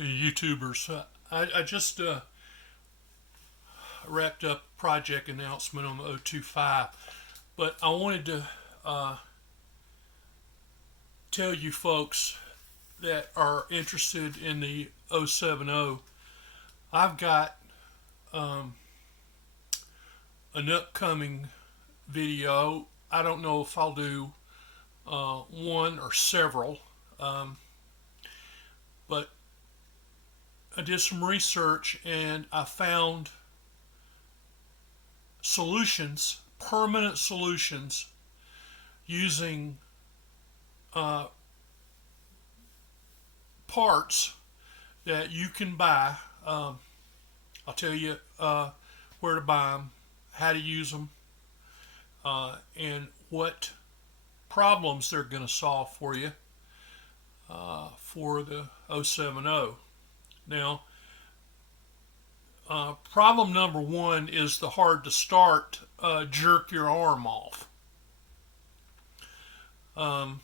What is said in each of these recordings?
YouTubers. I just wrapped up project announcement on the 025, but I wanted to tell you folks that are interested in the 070. I've got um, an upcoming video. I don't know if I'll do one or several, um, but I did some research and I found solutions, permanent solutions, using uh, parts that you can buy. I'll tell you where to buy them, how to use them, and what problems they're going to solve for you for the 070. Now, problem number one is the hard to start, jerk your arm off. Um,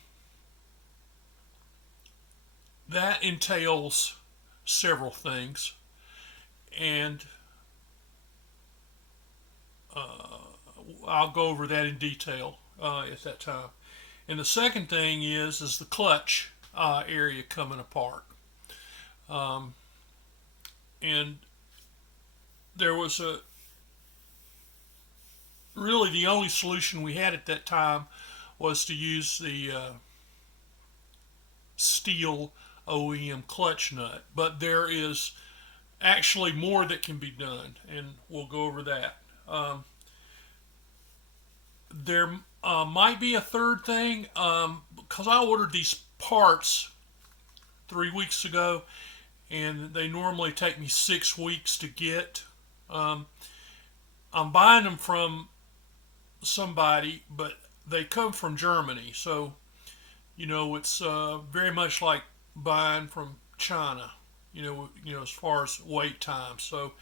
that entails several things, and I'll go over that in detail at that time. And the second thing is the clutch area coming apart. And there was really the only solution we had at that time was to use the steel OEM clutch nut. But there is actually more that can be done, and we'll go over that. There might be a third thing, because I ordered these parts 3 weeks ago, and they normally take me 6 weeks to get. I'm buying them from somebody, but they come from Germany, so it's very much like buying from China. As far as wait time. So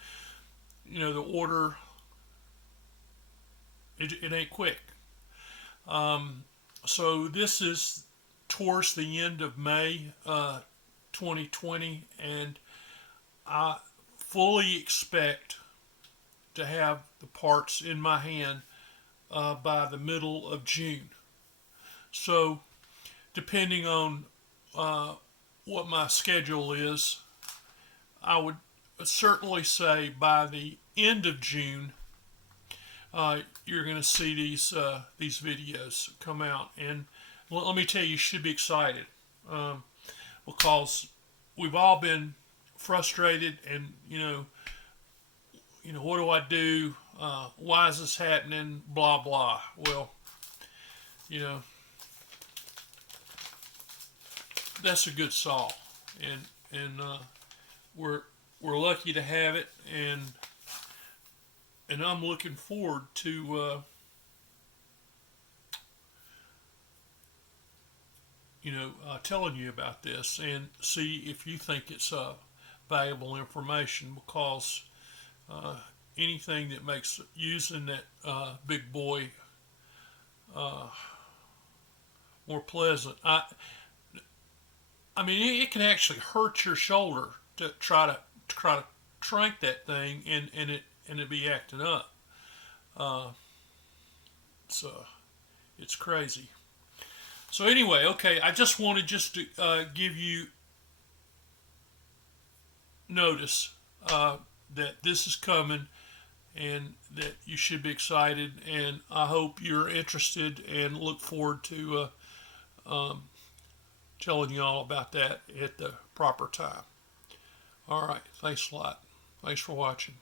the order, it ain't quick. So this is towards the end of May 2020, and I fully expect to have the parts in my hand by the middle of June. So, depending on what my schedule is, I would certainly say by the end of June, you're going to see these videos come out. And let me tell you, you should be excited, because we've all been frustrated, and what do I do? Why is this happening? Blah blah. Well, that's a good solve, and we're lucky to have it, and I'm looking forward to telling you about this and see if you think it's valuable information, because anything that makes using that big boy more pleasant. I mean, it can actually hurt your shoulder to try to crank that thing, and it be acting up. So it's crazy. So anyway, okay, I just wanted to give you notice that this is coming, and that you should be excited, and I hope you're interested and look forward to telling you all about that at the proper time. All right, thanks a lot. Thanks for watching.